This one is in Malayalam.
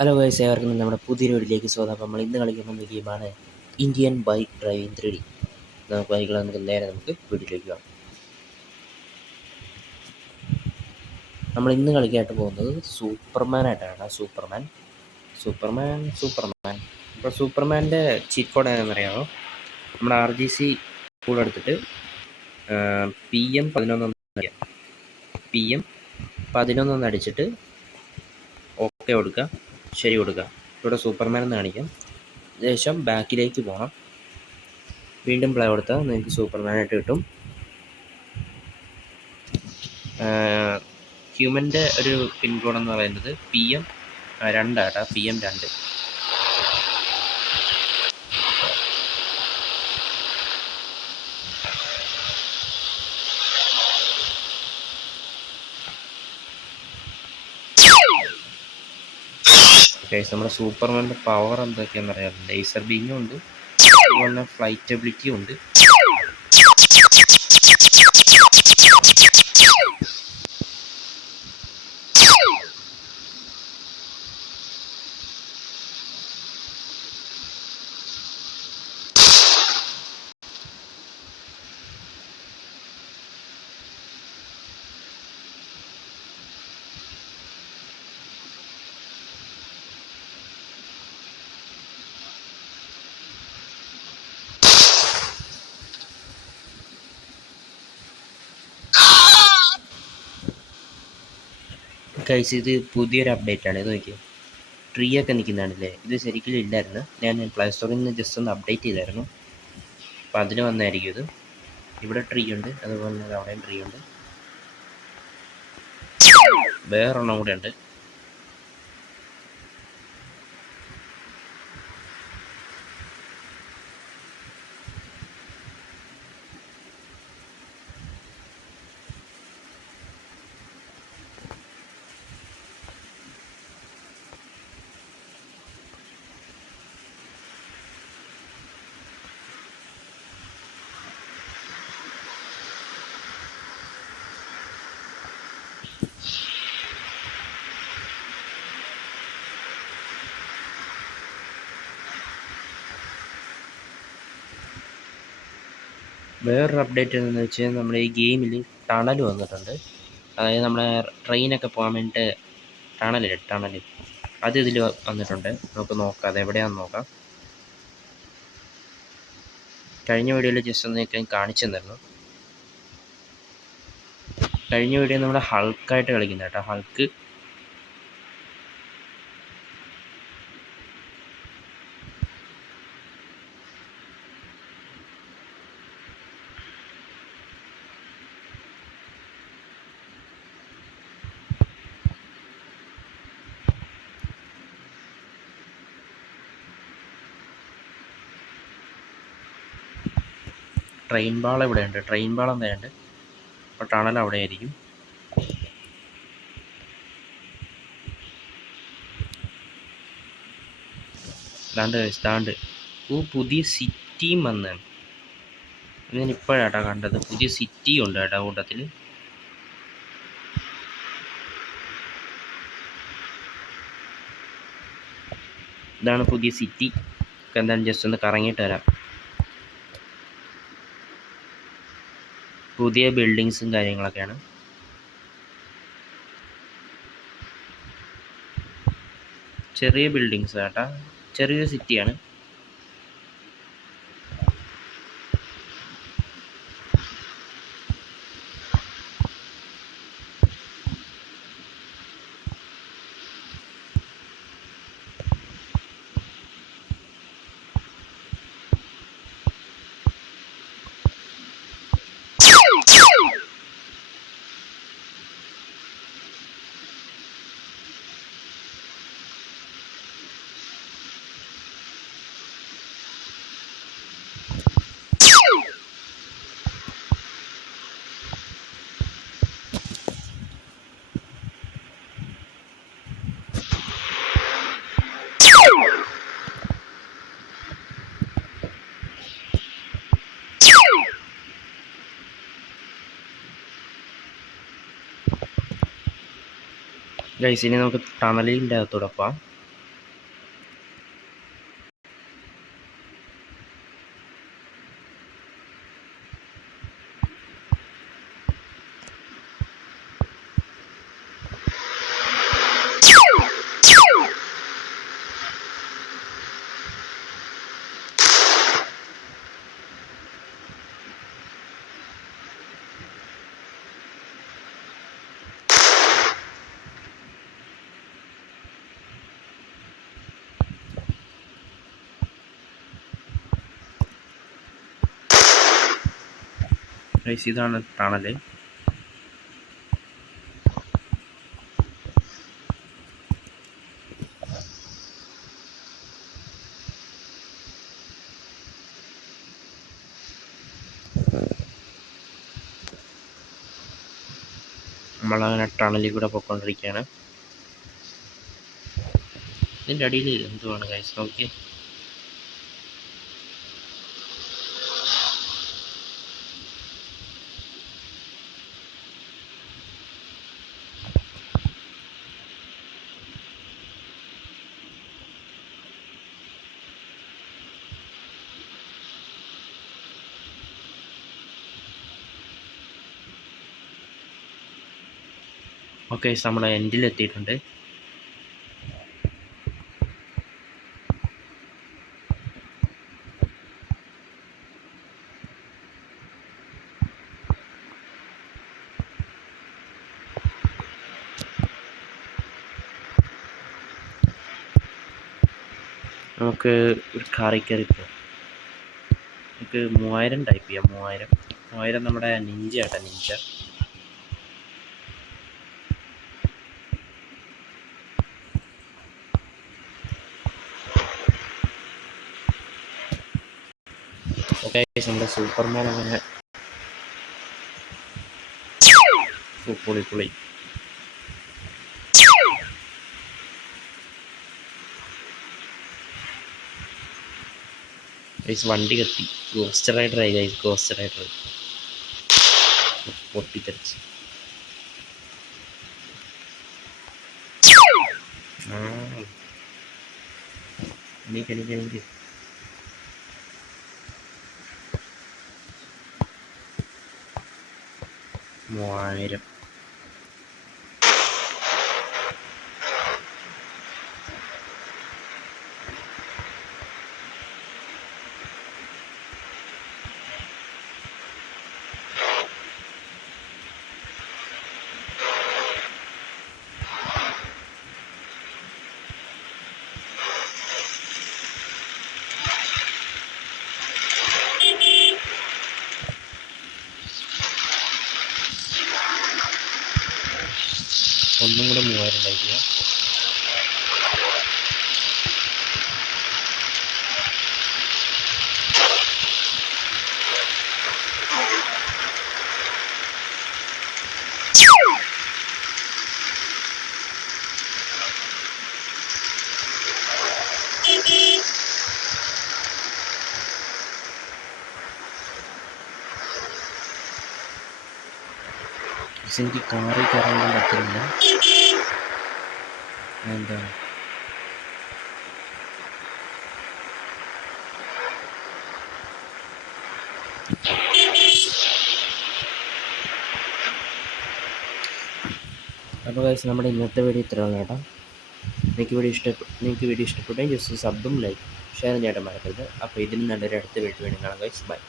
ഹലോ ഗൈസ്, ഏവർക്കും നമ്മുടെ പുതിയൊരു വീഡിയോയിലേക്ക് സ്വാഗതം. അപ്പോൾ നമ്മൾ ഇന്ന് കളിക്കാൻ പോകുന്ന ഗെയിമാണ് ഇന്ത്യൻ ബൈക്ക് ഡ്രൈവിംഗ് 3D. നമുക്ക് നേരെ വീഡിയോയിലേക്ക് പോകാം. നമ്മൾ ഇന്ന് കളിക്കാനായിട്ട് പോകുന്നത് സൂപ്പർമാനായിട്ടാണ്. സൂപ്പർമാൻ. ഇപ്പോൾ സൂപ്പർമാൻ്റെ ചീറ്റ് കോഡ് ഏതാണെന്നറിയാമോ? നമ്മുടെ RGC കൂടെ എടുത്തിട്ട് PM11 അടിച്ചിട്ട് ഓക്കെ കൊടുക്കുക, ശരി കൊടുക്കുക. ഇവിടെ സൂപ്പർമാൻ എന്ന് കാണിക്കാം. ശേഷം ബാക്കിലേക്ക് പോകണം. വീണ്ടും പ്ലേ കൊടുത്താൽ നിങ്ങൾക്ക് സൂപ്പർമാനായിട്ട് കിട്ടും. ഹ്യൂമൻ്റെ ഒരു പിൻ കോഡ് എന്ന് പറയുന്നത് PM2 ആട്ടാ. PM2. നമ്മുടെ സൂപ്പർമാൻ്റെ പവർ എന്തൊക്കെയാണെന്ന് അറിയാം. ലേസർ ബീമും ഉണ്ട്, അതുപോലെ ഫ്ലൈറ്റബിലിറ്റിയും ഉണ്ട്. ഗൈസ്, ഇത് പുതിയൊരു അപ്ഡേറ്റാണ്. ഇത് നോക്കിയാൽ ട്രീ ഒക്കെ നിൽക്കുന്നതാണല്ലേ. ഇത് ശരിക്കും ഇല്ലായിരുന്നു. ഞാൻ പ്ലേ സ്റ്റോറിൽ നിന്ന് ജസ്റ്റ് ഒന്ന് അപ്ഡേറ്റ് ചെയ്തായിരുന്നു. അപ്പോൾ അതിന് വന്നായിരിക്കും ഇത്. ഇവിടെ ട്രീ ഉണ്ട്, അതുപോലെ തന്നെ അവിടെയും ട്രീ ഉണ്ട്. വേറൊരെണ്ണം കൂടെ ഉണ്ട്. വേറൊരു അപ്ഡേറ്റ് എന്താണെന്ന് വെച്ചാൽ നമ്മുടെ ഈ ഗെയിമിൽ ടണൽ വന്നിട്ടുണ്ട്. അതായത് നമ്മുടെ ട്രെയിനൊക്കെ പോകാൻ വേണ്ടിയിട്ട് ടണൽ അത് ഇതിൽ വന്നിട്ടുണ്ട്. നമുക്ക് നോക്കാം അത് എവിടെയാണെന്ന് നോക്കാം. കഴിഞ്ഞ വീഡിയോയിൽ ജസ്റ്റ് ഒന്ന് ഞാൻ കാണിച്ചു തന്നിരുന്നു. കഴിഞ്ഞ വീഡിയോ നമ്മുടെ ഹൾക്കായിട്ട് കളിക്കുന്ന കേട്ടോ. ഹൾക്ക് ട്രെയിൻ ബാൾ ഇവിടെ ഉണ്ട്. ട്രെയിൻ ബാൾ എന്തായുണ്ട്. അപ്പോൾ ടണൽ അവിടെ ആയിരിക്കും. താണ്ട് പുതിയ സിറ്റിയും വന്ന് ഞാൻ ഇപ്പോഴാട്ടാ കണ്ടത്. പുതിയ സിറ്റി ഉണ്ട് കേട്ടോ കൂട്ടത്തിൽ. ഇതാണ് പുതിയ സിറ്റി. എന്തായാലും ജസ്റ്റ് ഒന്ന് കറങ്ങിയിട്ട് വരാം. പുതിയ ബിൽഡിങ്സും കാര്യങ്ങളൊക്കെയാണ്. ചെറിയ ബിൽഡിങ്സ് കേട്ടാ, ചെറിയൊരു സിറ്റിയാണ്. ഗൈസ്, ഇനി നമുക്ക് ടണലിൻ്റെ അകത്തൂടെ പോവാം. ഗൈസ് ഇതാണ് ടണല്. നമ്മളങ്ങനെ ടണലിൽ കൂടെ പോയിക്കൊണ്ടിരിക്കുകയാണ്. ഇതിൻ്റെ അടിയിൽ എന്തുവാണ് ഗൈസ് നോക്കിയേ. ഓക്കെ നമ്മൾ എൻഡിലെത്തിയിട്ടുണ്ട്. നമുക്ക് ഒരു കാറിൽ കയറി പോകാം. നമുക്ക് 3000 ടൈപ്പ് ചെയ്യാം. 3000 നമ്മുടെ നിഞ്ച ആട്ടെ, നിഞ്ച. ഓക്കെ നമ്മുടെ സൂപ്പർമാൻ അങ്ങനെ പൊളി. വണ്ടി കത്തി. ഗോസ്റ്റ് റൈഡർ ആയി ഗൈസ്, ഗോസ്റ്റ് റൈഡർ പൊട്ടിത്തെറിച്ച്. എനിക്ക് 3000. ഒന്നും കൂടെ 3000 ഉണ്ടായിരിക്കുക. എനിക്ക് കാറിൽ കയറാൻ പറ്റുന്നില്ല. എന്താ അപ്പോൾ ഗൈസ് നമ്മുടെ ഇന്നത്തെ വീഡിയോ ഇത്രയാണ് കേട്ടോ. നിങ്ങൾക്ക് വീഡിയോ ഇഷ്ടപ്പെട്ടെങ്കിൽ ജസ്റ്റ് സബ്ബും ലൈക്ക് ഷെയർ ചെയ്യാൻ മറക്കരുത്. അപ്പോൾ ഇതിന് നല്ലൊരു അടുത്ത വീഡിയോ വേണം കാണാം ഗൈസ്. ബൈ.